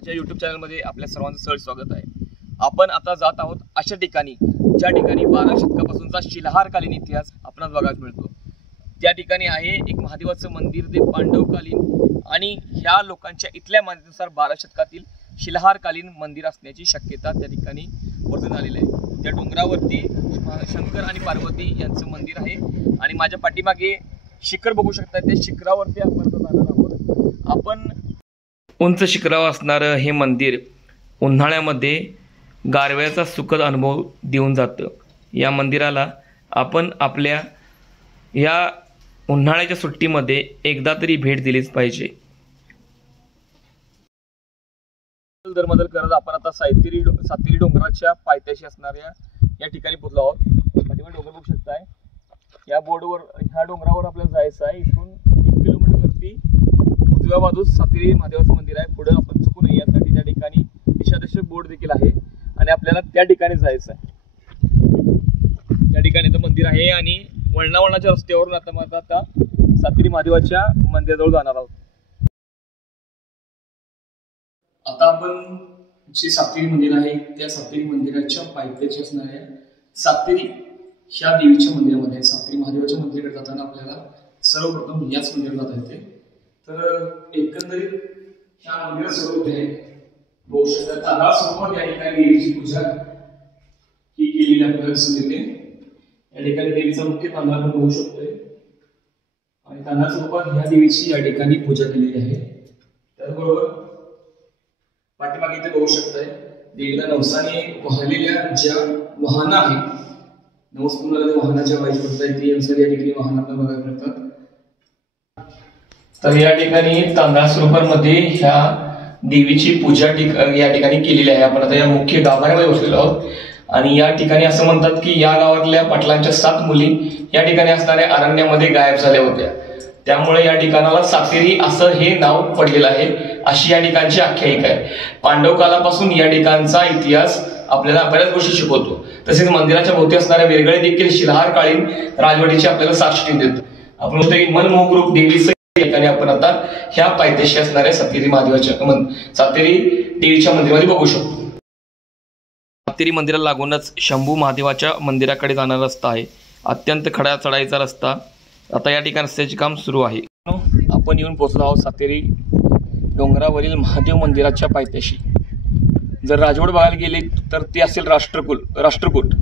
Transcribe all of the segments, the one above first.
माझ्या YouTube चॅनलमध्ये आपल्या सर्वांचं सहर्ष स्वागत आहे। आपण आता जात आहोत अशा ठिकाणी ज्या ठिकाणी 12 शतकापासूनचा शिलाहारकालीन इतिहास आपणास बघायला मिळतो। त्या ठिकाणी आहे एक महादेवाचं मंदिर, ते पांडवकालीन आणि ह्या लोकांच्या इथल्या मान्यतेनुसार 12 शतकातील शिलाहारकालीन मंदिर असण्याची शक्यता त्या ठिकाणी वर्तन झालेली आहे। त्या डोंगरावरती शंकर आणि पार्वती यांचं मंदिर आहे आणि माझ्या पाठीमागे शिखर बघू शकता। त्या शिखरावरती आपण जाणार आहोत। आपण उंच शिखरावर असणारं हे मंदिर उन्हाळ्यामध्ये गारव्याचा सुखद अनुभव देऊन जातं। या मंदिराला आपण आपल्या या उन्हाळ्याच्या सुट्टीमध्ये एकदा तरी भेट दिलीच पाहिजे। दरमदल करत आपण आता सातेरी डोंगराच्या पायथ्याशी असणाऱ्या या ठिकाणी पोहोचलो आहोत। पाठीमागे डोंगर बघू शकताय। या बोर्डवर ह्या डोंगरावर आपल्याला जायचं आहे। इथून 1 किलोमीटरवरती उजव्या बाजूस सातेरी महादेवाचं मंदिर आहे। पुढे आपण चुकू नये यासाठी त्या ठिकाणी दिशादर्शक बोर्ड देखील आहे आणि आपल्याला त्या ठिकाणी जायचं आहे। त्या ठिकाणी तर मंदिर आहे आणि वळणावळणाच्या रस्त्यावरून आता सातेरी महादेवाच्या मंदिराजवळ जाणार आहोत। आता आपण जे सातेरी मंदिर आहे त्या सातेरी मंदिराच्या पायथ्याशी असणाऱ्या सातेरी ह्या देवीच्या मंदिरामध्ये सातेरी महादेवाच्या मंदिराकडे जाताना आपल्याला सर्वप्रथम याच मंदिरात जाता येते। तर एकंदरीत ह्या मंदिरात सुरू होते बघू शकता तांदळासोबत या ठिकाणी देवीची पूजा ही केलेली आपल्याला दिसून येते। या ठिकाणी देवीचा मुख्य तांदळा आपण बघू शकतोय आणि तांदळासोबत ह्या देवीची या ठिकाणी पूजा केलेली आहे। त्याचबरोबर पाठीमागे इथे बघू शकताय देवीला नवसाने वाहलेल्या ज्या वाहनं आहेत, नवसपूर्णाला वाहनाच्या व्हायची पद्धत ती अनुसार या ठिकाणी वाहन आपल्याला बघायला मिळतात। तर या ठिकाणी तांदळासरोवरमध्ये ह्या देवीची पूजा या ठिकाणी केलेली आहे। आपण आता या मुख्य गाभाऱ्यामध्ये बसलेलो आहोत आणि या ठिकाणी असं म्हणतात की या गावातल्या पाटलांच्या 7 मुली या ठिकाणी असणाऱ्या अरण्यामध्ये गायब झाल्या होत्या, त्यामुळे या ठिकाणाला सातेरी असं हे नाव पडलेलं आहे, अशी या ठिकाणची आख्यायिका आहे। पांडव कालापासून या ठिकाणचा इतिहास आपल्याला बऱ्याच गोष्टी शिकवतो। तसेच मंदिराच्या भोवती असणाऱ्या वेरगळे देखील शिलाहारकालीन राजवटीची आपल्याला साक्ष देतात। आपण मनमोहक रूप देवीचं ठिकाणी आपण आता ह्या पायथ्याशी असणाऱ्या सातेरी देवीच्या मंदिरामध्ये बघू शकतो। सातेरी मंदिराला लागूनच शंभू महादेवाच्या मंदिराकडे जाणारा रस्ता आहे, अत्यंत खडा चढाईचा रस्ता। आता या ठिकाणी रस्त्याचे काम सुरू आहे। आपण येऊन पोहोचलो आहोत सातेरी डोंगरावरील महादेव मंदिराच्या पायथ्याशी। जर राजवट बघायला गेले तर ते असेल राष्ट्रकूट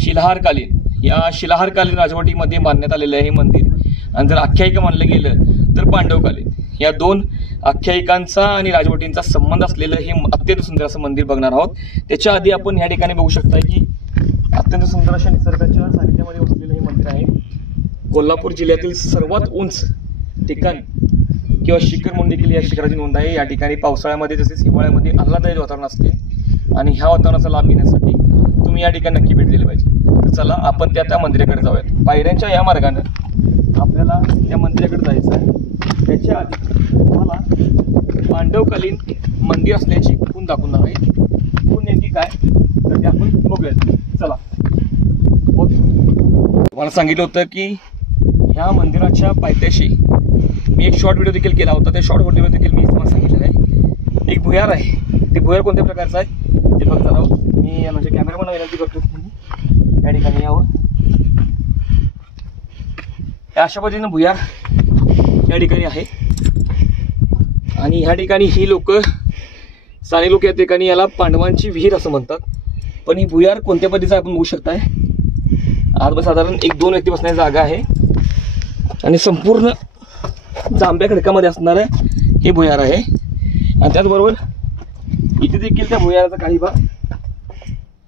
शिलाहारकालीन। या शिलाहारकालीन राजवटीमध्ये बांधण्यात आलेलं आहे हे मंदिर। आणि जर आख्यायिका मानलं गेलं तर पांडवकालीन। या 2 आख्यायिकांचा आणि राजवटींचा संबंध असलेलं हे अत्यंत सुंदर असं मंदिर बघणार आहोत। त्याच्या आधी आपण या ठिकाणी बघू शकता की अत्यंत सुंदर अशा निसर्गाच्या सानिध्यामध्ये वसलेलं हे मंदिर आहे। कोल्हापूर जिल्ह्यातील सर्वात उंच ठिकाण किंवा शिखर म्हणून देखील या शिखराची नोंद आहे। या ठिकाणी पावसाळ्यामध्ये तसेच हिवाळ्यामध्ये आल्हाददायक वातावरण असते आणि ह्या वातावरणाचा लाभ घेण्यासाठी तुम्ही या ठिकाणी नक्की भेट दिली पाहिजे। तर चला आपण त्या मंदिराकडे जाऊयात। पायऱ्यांच्या या मार्गाने आपल्याला त्या मंदिराकडे जायचं आहे। त्याच्या आधी तुम्हाला पांडवकालीन मंदिर असल्याची खूण दाखवणार आहे। खूण नेमकी काय तर ते आपण बघूयात। चला, तुम्हाला सांगितलं होतं की ह्या मंदिराच्या पायथ्याशी मी एक शॉर्ट व्हिडिओ देखील केला होता। त्या शॉर्ट व्हिडिओ देखील मी तुम्हाला सांगितलं आहे एक भुयार आहे। ते भुयार कोणत्या प्रकारचं आहे ते बघणार आहोत। मी म्हणजे कॅमेरामॅनला विनंती करतो या ठिकाणी यावं। अशा पद्धतीनं भुयार या ठिकाणी आहे आणि ह्या ठिकाणी ही लोक स्थानिक लोक या ठिकाणी याला पांडवांची विहीर असं म्हणतात। पण ही भुयार कोणत्या पद्धतीचं आपण बघू शकताय। आज साधारण 1-2 व्यक्ती बसण्याची जागा आहे आणि संपूर्ण जांभ्या खडकामध्ये असणारं हे भुयार आहे। आणि त्याचबरोबर इथे देखील त्या भुयाराचा काही भाग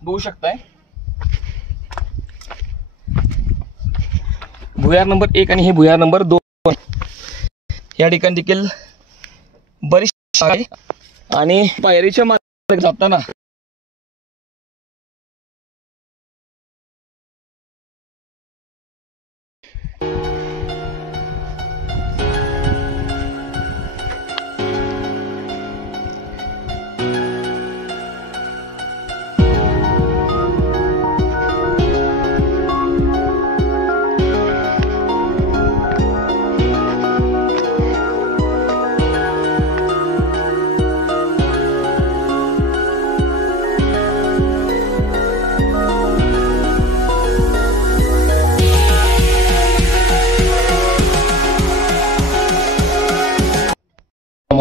बघू शकताय। भुयार नंबर 1 आणि हे भुयार नंबर 2 या ठिकाणी देखील बरीच आहे आणि पायरीच्या मार्गाने जाताना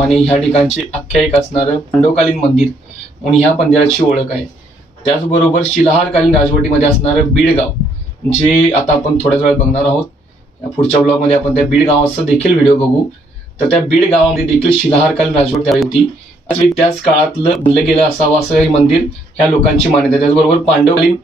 त्याचप्रमाणे ह्या ठिकाणचे आख्यायिक असणारं पांडवकालीन मंदिर म्हणून ह्या मंदिराची ओळख आहे। त्याचबरोबर शिलाहारकालीन राजवटीमध्ये असणारं बीड गाव, जे आता आपण थोड्याच वेळात बघणार आहोत। पुढच्या ब्लॉगमध्ये आपण त्या बीड गावाचा देखील व्हिडिओ बघू। तर त्या बीड गावामध्ये देखील शिलाहारकालीन राजवट त्यावेळी होती, त्याच काळातलं बनलं गेलं असावं असं हे मंदिर ह्या लोकांची मान्यता आहे। त्याचबरोबर पांडवकालीन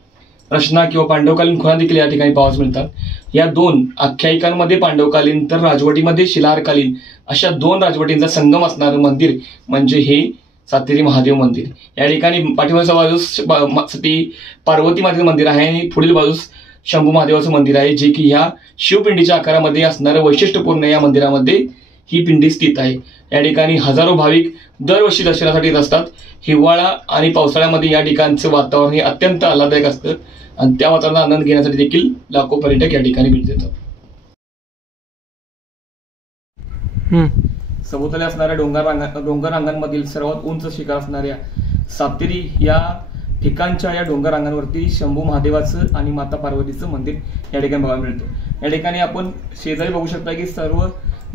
रचना किंवा पांडवकालीन खुणा देखील या ठिकाणी पाहावयास मिळतात। या दोन आख्यायिकांमध्ये पांडवकालीन तर राजवटीमध्ये शिलाहारकालीन अशा दोन राजवटींचा संगम असणारं मंदिर म्हणजे हे सातेरी महादेव मंदिर। या ठिकाणी पाठीमागच्या बाजूस सती पार्वती मातेचं मंदिर आहे आणि पुढील बाजूस शंभू महादेवाचं मंदिर आहे, जे की ह्या शिवपिंडीच्या आकारामध्ये असणारं वैशिष्ट्यपूर्ण या मंदिरामध्ये ही पिंडी स्थित आहे। या ठिकाणी हजारो भाविक दरवर्षी दर्शनासाठी येत असतात। हिवाळा आणि पावसाळ्यामध्ये या ठिकाणचं वातावरण हे अत्यंत आल्हाददायक असतं आणि त्या वातावरणाचा आनंद घेण्यासाठी देखील लाखो पर्यटक या ठिकाणी भेट देतात। सभोवताली असणाऱ्या डोंगर रांगांमधील सर्वात उंच शिखर असणाऱ्या सातेरी या ठिकाणच्या या डोंगर रांगांवरती शंभू महादेवाचं आणि माता पार्वतीचं मंदिर या ठिकाणी बघायला मिळतं। या ठिकाणी आपण शेजारी बघू शकता की सर्व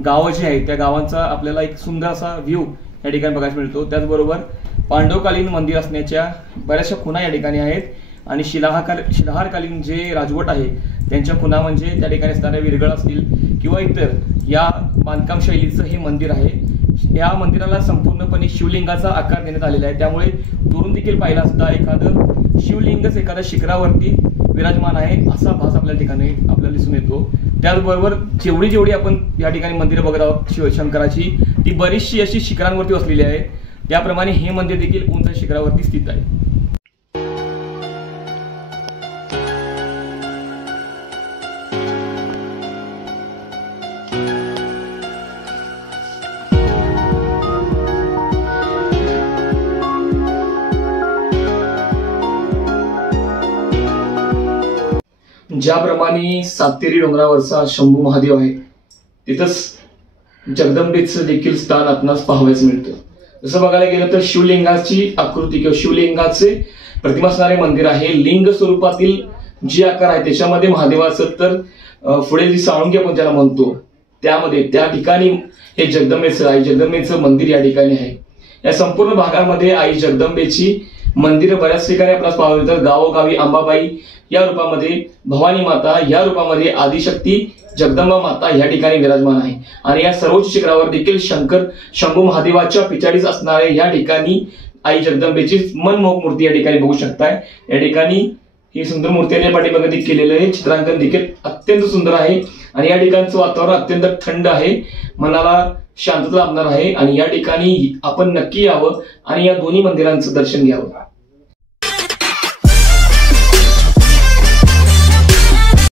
गावं जी आहेत त्या गावांचा आपल्याला एक सुंदर असा व्ह्यू या ठिकाणी बघायला मिळतो। त्याचबरोबर पांडवकालीन मंदिर असण्याच्या बऱ्याचशा खुणा या ठिकाणी आहेत आणि शिलाहारकालीन जे राजवट आहे त्यांच्या खुणा म्हणजे त्या ठिकाणी असणाऱ्या विरगळ असतील किंवा इतर या बांधकाम शैलीचं हे मंदिर आहे। या मंदिराला संपूर्णपणे शिवलिंगाचा आकार देण्यात आलेला आहे, त्यामुळे दुरून देखील पाहिला असता एखादं शिवलिंगच एखाद्या शिखरावरती विराजमान आहे असा भास आपल्या ठिकाणी आपल्याला दिसून येतो। त्याचबरोबर जेवढी आपण या ठिकाणी मंदिरं बघत आहोत शिवशंकराची, ती बरीचशी अशी शिखरांवरती वसलेली आहे। त्याप्रमाणे हे मंदिर देखील उंच शिखरावरती स्थित आहे। ज्याप्रमाणे सातेरी डोंगरावरचा शंभू महादेव आहे, तिथंच जगदंबेचं देखील स्थान आपणास पाहावयास मिळतं। जसं बघायला गेलं तर शिवलिंगाची आकृती किंवा शिवलिंगाचे प्रतिमा असणारे मंदिर आहे। लिंग स्वरूपातील जी आकार आहे त्याच्यामध्ये महादेवाचं तर पुढे जी साळुंगी आपण ज्याला म्हणतो त्यामध्ये त्या ठिकाणी हे जगदंबेचं आई जगदंबेचं मंदिर या ठिकाणी आहे। या संपूर्ण भागामध्ये आई जगदंबेची मंदिरं बऱ्याच ठिकाणी आपल्याला पाहायला मिळतात। गावोगावी अंबाबाई या रूपामध्ये, भवानी माता या रूपामध्ये, आदिशक्ती जगदंबा माता या ठिकाणी विराजमान आहे। आणि या सर्वोच्च शिखरावर देखील शंभू महादेवाच्या पिछाडीस असणारे या ठिकाणी आई जगदंबेची मनमोहक मूर्ती या ठिकाणी बघू शकताय। या ठिकाणी ही सुंदर मूर्तीने पाठीमागे केलेलं आहे चित्रांकन देखील अत्यंत सुंदर आहे आणि या ठिकाणचं वातावरण अत्यंत थंड आहे, मनाला शांतता लाभणार आहे आणि या ठिकाणी आपण नक्की यावं आणि या दोन्ही मंदिरांचं दर्शन घ्यावं।